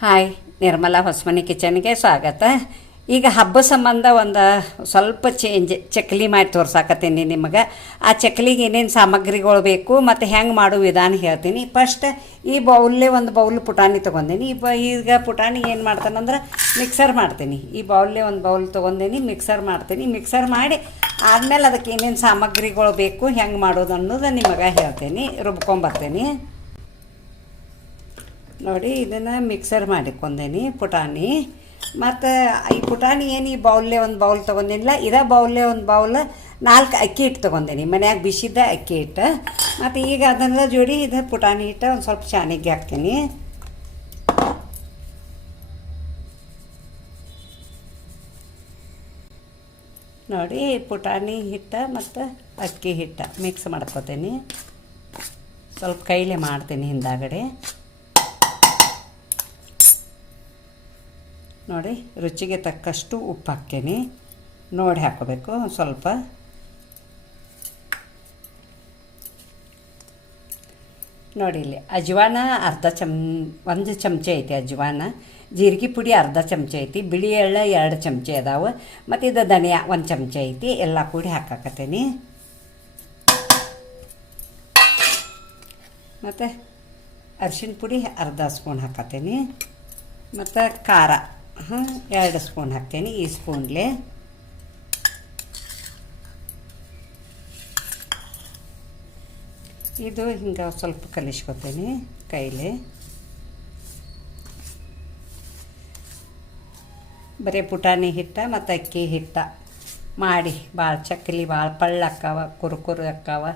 Hi, Nirmala Hosamani ಕಿಚನ್ಗೆ ಸ್ವಾಗತ. ಈಗ ಹಬ್ಬ ಸಂಬಂಧ ಒಂದು ಸ್ವಲ್ಪ ಚೇಂಜ್ ಚಕ್ಲಿ ಮಾಡಿ ತೋರ್ಸಾಕತ್ತೀನಿ ನಿಮಗೆ. ಆ ಚಕ್ಲಿಗೆ ಏನೇನು ಸಾಮಗ್ರಿಗಳು ಬೇಕು, ಮತ್ತು ಹೆಂಗೆ ಮಾಡೋ ವಿಧಾನ ಹೇಳ್ತೀನಿ. ಫಸ್ಟ್ ಈ ಬೌಲ್ಲೇ ಒಂದು ಬೌಲ್ ಪುಟಾಣಿ ತೊಗೊಂಡೀನಿ. ಈ ಈಗ ಪುಟಾಣಿ ಏನು ಮಾಡ್ತಾನಂದ್ರೆ ಮಿಕ್ಸರ್ ಮಾಡ್ತೀನಿ. ಈ ಬೌಲ್ಲೇ ಒಂದು ಬೌಲ್ ತೊಗೊಂಡೀನಿ ಮಿಕ್ಸರ್ ಮಾಡ್ತೀನಿ. ಮಿಕ್ಸರ್ ಮಾಡಿ ಆದಮೇಲೆ ಅದಕ್ಕೆ ಏನೇನು ಸಾಮಗ್ರಿಗಳು ಬೇಕು, ಹೆಂಗೆ ಮಾಡೋದು ಅನ್ನೋದು ನಿಮಗೆ ಹೇಳ್ತೀನಿ ರುಬ್ಕೊಂಬರ್ತೀನಿ ನೋಡಿ, ಇದನ್ನು ಮಿಕ್ಸರ್ ಮಾಡಿಕೊಂಡೇನಿ, ಪುಟಾಣಿ. ಮತ್ತು ಈ ಪುಟಾಣಿ ಏನು ಈ ಬೌಲ್ಲೇ ಒಂದು ಬೌಲ್ ತೊಗೊಂಡಿಲ್ಲ, ಇದೇ ಬೌಲ್ಲೇ ಒಂದು ಬೌಲ್ ನಾಲ್ಕು ಅಕ್ಕಿ ಹಿಟ್ಟು ತೊಗೊಂಡೇನಿ. ಮನ್ಯಾಗ ಬಿಸಿದ್ದ ಅಕ್ಕಿ ಹಿಟ್ಟು. ಮತ್ತು ಈಗ ಅದನ್ನೆಲ್ಲ ಜೋಡಿ ಇದು ಪುಟಾಣಿ ಹಿಟ್ಟು ಒಂದು ಸ್ವಲ್ಪ ಚಾನಿಗೆ ಹಾಕ್ತೀನಿ. ನೋಡಿ, ಪುಟಾಣಿ ಹಿಟ್ಟು ಮತ್ತು ಅಕ್ಕಿ ಹಿಟ್ಟು ಮಿಕ್ಸ್ ಮಾಡ್ಕೋತೀನಿ. ಸ್ವಲ್ಪ ಕೈಲೇ ಮಾಡ್ತೀನಿ ಹಿಂದಾಗಡೆ. ನೋಡಿ, ರುಚಿಗೆ ತಕ್ಕಷ್ಟು ಉಪ್ಪು ಹಾಕ್ತೀನಿ. ನೋಡಿ ಹಾಕೋಬೇಕು ಸ್ವಲ್ಪ. ನೋಡಿ ಇಲ್ಲಿ, ಅಜ್ವಾನ ಅರ್ಧ ಚಮ್, ಒಂದು ಚಮಚ ಐತಿ ಅಜ್ವಾನ. ಜೀರಿಗೆ ಪುಡಿ ಅರ್ಧ ಚಮಚ ಐತಿ, ಬಿಳಿ ಎಳ್ಳು ಎರಡು ಚಮಚ ಅದಾವೆ. ಮತ್ತು ಇದು ಧನಿಯಾ ಒಂದು ಚಮಚ ಐತಿ, ಎಲ್ಲ ಕೂಡಿ ಹಾಕಾಕತ್ತೀನಿ. ಮತ್ತು ಅರಿಶಿನ ಪುಡಿ ಅರ್ಧ ಸ್ಪೂನ್ ಹಾಕತ್ತೀನಿ. ಮತ್ತು ಖಾರ. ಎರಡು ಸ್ಪೂನ್ ಹಾಕ್ತೀನಿ, ಈ ಸ್ಪೂನ್ಲೆ. ಇದು ಹಿಂಗೆ ಸ್ವಲ್ಪ ಕಲಿಸ್ಕೊತೀನಿ ಕೈಲಿ. ಬರೀ ಪುಟಾಣಿ ಹಿಟ್ಟ ಮತ್ತು ಅಕ್ಕಿ ಹಿಟ್ಟ ಮಾಡಿ, ಭಾಳ ಚಕ್ಕಲಿ ಭಾಳ ಪಳ್ಳ ಅಕ್ಕವ, ಕುರುಕುರು ಅಕ್ಕಾವ.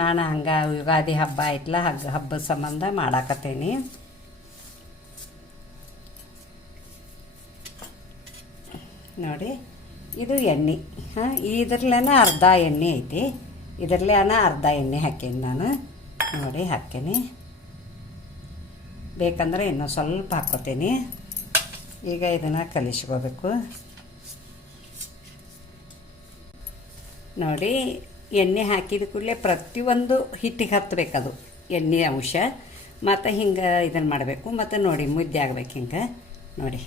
ನಾನು ಹಂಗೆ ಯುಗಾದಿ ಹಬ್ಬ ಆಯ್ತಲ್ಲ ಹಗ್ಗ ಹಬ್ಬದ ಸಂಬಂಧ ಮಾಡಾಕತ್ತೀನಿ. ನೋಡಿ, ಇದು ಎಣ್ಣೆ. ಹಾಂ, ಇದ್ರಲ್ಲೇನ ಅರ್ಧ ಎಣ್ಣೆ ಐತಿ. ಇದರಲ್ಲೇನ ಅರ್ಧ ಎಣ್ಣೆ ಹಾಕೀನಿ ನಾನು. ನೋಡಿ ಹಾಕೀನಿ ಬೇಕಂದ್ರೆ ಇನ್ನೂ ಸ್ವಲ್ಪ ಹಾಕೋತೀನಿ. ಈಗ ಇದನ್ನು ಕಲಿಸ್ಕೋಬೇಕು. ನೋಡಿ, ಎಣ್ಣೆ ಹಾಕಿದ ಕೂಡಲೇ ಪ್ರತಿಯೊಂದು ಹಿಟ್ಟಿಗೆ ಹತ್ತಬೇಕದು ಎಣ್ಣೆ ಅಂಶ. ಮತ್ತು ಹಿಂಗೆ ಇದನ್ನು ಮಾಡಬೇಕು. ಮತ್ತು ನೋಡಿ, ಮುದ್ದೆ ಆಗ್ಬೇಕು ಹಿಂಗೆ. ನೋಡಿ,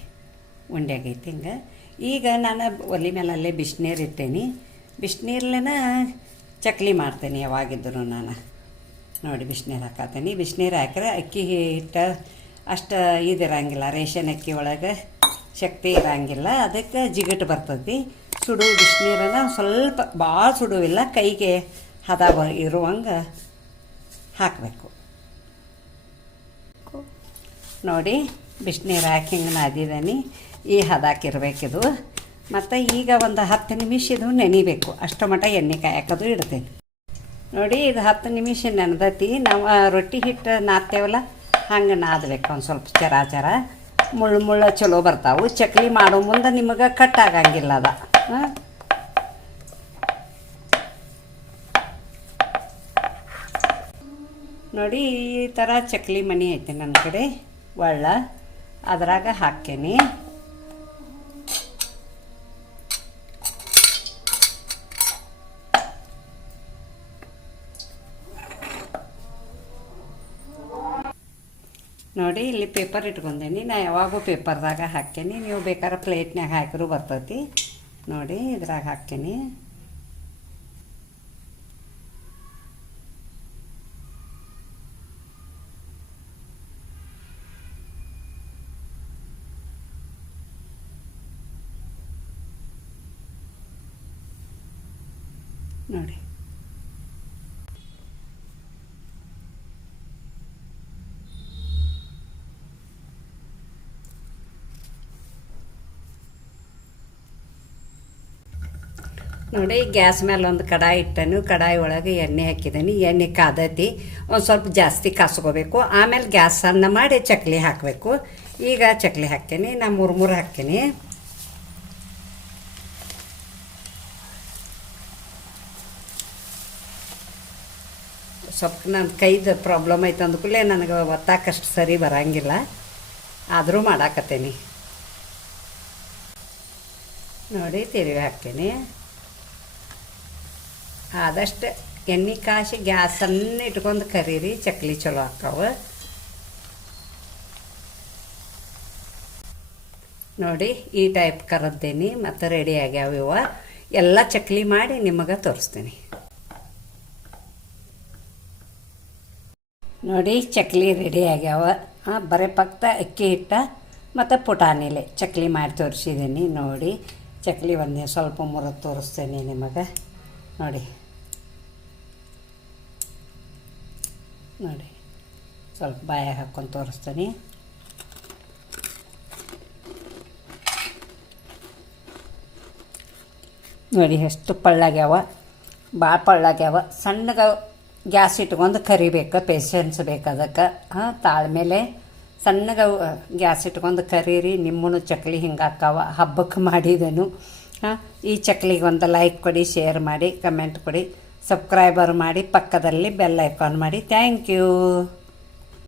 ಉಂಡೆ ಆಗೈತಿ ಹಿಂಗೆ. ಈಗ ನಾನು ಒಲೆ ಮೇಲಲ್ಲೇ ಬಿಸಿನೀರು ಇಟ್ಟೇನಿ. ಬಿಸಿನೀರ್ಲೇನ ಚಕ್ಲಿ ಮಾಡ್ತೇನೆ ಯಾವಾಗಿದ್ದರೂ ನಾನು. ನೋಡಿ ಬಿಸಿನೀರು ಹಾಕತ್ತೀನಿ ಬಿಸಿನೀರು ಹಾಕಿದ್ರೆ ಅಕ್ಕಿ ಹಿಟ್ಟು ಅಷ್ಟು ಇದಿರಂಗಿಲ್ಲ ರೇಷನ್ ಅಕ್ಕಿ ಒಳಗೆ ಶಕ್ತಿ ಇರಂಗಿಲ್ಲ. ಅದಕ್ಕೆ ಜಿಗಟ್ ಬರ್ತದೆ ಸುಡು ಬಿಸಿನೀರನ್ನ ಸ್ವಲ್ಪ ಭಾಳ ಸುಡುವಿಲ್ಲ. ಕೈಗೆ ಹದ ಬ ಇರುವಂಗೆ ಹಾಕಬೇಕು. ನೋಡಿ ಬಿಸಿನೀರು ಹಾಕಿ ಹಿಂಗೆ ನಾದಿದ್ದೀನಿ ಈ ಹದಾಕಿರಬೇಕಿದು ಮತ್ತು ಈಗ ಒಂದು ಹತ್ತು ನಿಮಿಷ ಇದು ನೆನಿಬೇಕು. ಅಷ್ಟು ಮಟ ಎಣ್ಣೆ ಕಾಯಕದು ಇಡ್ತೇನೆ. ನೋಡಿ, ಇದು ಹತ್ತು ನಿಮಿಷ ನೆನೆದೈತಿ. ನಾವು ರೊಟ್ಟಿ ಹಿಟ್ಟು ನಾದ್ತೇವಲ್ಲ, ಹಂಗೆ ನಾದಬೇಕು ಒಂದು ಸ್ವಲ್ಪ ಚರ ಚರ ಮುಳ್ಳು ಮುಳ್ಳು ಚಲೋ ಬರ್ತಾವೆ. ಚಕ್ಲಿ ಮಾಡೋ ಮುಂದೆ ನಿಮಗೆ ಕಟ್ ಆಗಂಗಿಲ್ಲ ಅದ. ನೋಡಿ, ಈ ಥರ ಚಕ್ಲಿ ಮಣಿ ಐತೆ ನನ್ನ ಕಡೆ, ಒಳ್ಳ. ಅದ್ರಾಗ ಹಾಕೇನಿ ನೋಡಿ, ಇಲ್ಲಿ ಪೇಪರ್ ಇಟ್ಕೊಂಡೇನಿ. ನಾ ಯಾವಾಗೂ ಪೇಪರ್ದಾಗ ಹಾಕ್ತೀನಿ. ನೀವು ಬೇಕಾದ್ರೆ ಪ್ಲೇಟ್ನಾಗ ಹಾಕಿದ್ರು ಬರ್ತೈತಿ. ನೋಡಿ, ಇದ್ರಾಗ ಹಾಕ್ತೀನಿ. ನೋಡಿ. ನೋಡಿ, ಗ್ಯಾಸ್ ಮೇಲೆ ಒಂದು ಕಡಾಯಿ ಇಟ್ಟನು. ಕಡಾಯಿ ಒಳಗೆ ಎಣ್ಣೆ ಹಾಕಿದ್ದೀನಿ ಎಣ್ಣೆ ಕಾದತಿ ಒಂದು ಸ್ವಲ್ಪ ಜಾಸ್ತಿ ಕಾಸ್ಕೋಬೇಕು. ಆಮೇಲೆ ಗ್ಯಾಸ್ ಸಣ್ಣ ಮಾಡಿ ಚಕ್ಲಿ ಹಾಕಬೇಕು. ಈಗ ಚಕ್ಲಿ ಹಾಕ್ತೀನಿ. ನಾ ಮುರ್ಮುರು ಮೂರು ಹಾಕ್ತೀನಿ. ಸ್ವಲ್ಪ ನನ್ನ ಕೈದು ಪ್ರಾಬ್ಲಮ್ ಐತೆ ಅಂದ್ಕೂಡಲೇ ನನಗೆ ಒತ್ತಾಕಷ್ಟು ಸರಿ ಬರಂಗಿಲ್ಲ. ಆದರೂ ಮಾಡಾಕತ್ತೀನಿ. ನೋಡಿ ತಿರುವಿ ಹಾಕ್ತೀನಿ. ಆದಷ್ಟು ಎಣ್ಣೆ ಕಾಸಿ ಗ್ಯಾಸನ್ನು ಇಟ್ಕೊಂಡು ಕರೀರಿ, ಚಕ್ಲಿ ಚಲೋ ಆಕ್ಕಾವ ನೋಡಿ, ಈ ಟೈಪ್ ಕರದ್ದೇನಿ, ಮತ್ತು ರೆಡಿ ಆಗ್ಯಾವ ಇವ. ಎಲ್ಲ ಚಕ್ಲಿ ಮಾಡಿ ನಿಮಗೆ ತೋರಿಸ್ತೀನಿ. ನೋಡಿ, ಚಕ್ಲಿ ರೆಡಿ ಆಗ್ಯಾವ. ಹಾಂ, ಬರೀ ಪಕ್ತ ಅಕ್ಕಿ ಹಿಟ್ಟ, ಮತ್ತು ಪುಟಾಣಿಲೆ ಚಕ್ಲಿ ಮಾಡಿ ತೋರಿಸಿದ್ದೀನಿ ನೋಡಿ, ಚಕ್ಲಿ ಒಂದೇ ಸ್ವಲ್ಪ ಮುರಿದು ತೋರಿಸ್ತೇನೆ ನಿಮಗೆ. ನೋಡಿ. ನೋಡಿ. ಸ್ವಲ್ಪ ಬಾಯಾಗ ಹಾಕ್ಕೊಂಡು ತೋರಿಸ್ತೀನಿ. ನೋಡಿ ಎಷ್ಟು ಪಳ್ಳಾಗ್ಯಾವ. ಭಾಳ ಪಳ್ಳಾಗ್ಯಾವ. ಸಣ್ಣಗೆ ಗ್ಯಾಸ್ ಇಟ್ಕೊಂಡು ಕರಿಬೇಕು ಪೇಷನ್ಸ್ ಬೇಕು ಅದಕ್ಕೆ. ಹಾಂ ತಾಳ್ಮೇಲೆ ಸಣ್ಣಗೆ ಗ್ಯಾಸ್ ಇಟ್ಕೊಂಡು ಕರೀರಿ, ನಿಮ್ಮನ್ನು ಚಕ್ಲಿ ಹಿಂಗೆ ಹಾಕಾವ ಹಬ್ಬಕ್ಕೆ ಮಾಡಿದನು. ಹಾಂ, ಈ ಚಕ್ಲಿಗೆ ಒಂದು ಲೈಕ್ ಕೊಡಿ ಶೇರ್ ಮಾಡಿ ಕಮೆಂಟ್ ಕೊಡಿ. ಸಬ್ಸ್ಕ್ರೈಬರ್ ಮಾಡಿ ಪಕ್ಕದಲ್ಲಿ ಬೆಲ್ ಐಕಾನ್ ಮಾಡಿ. Thank you.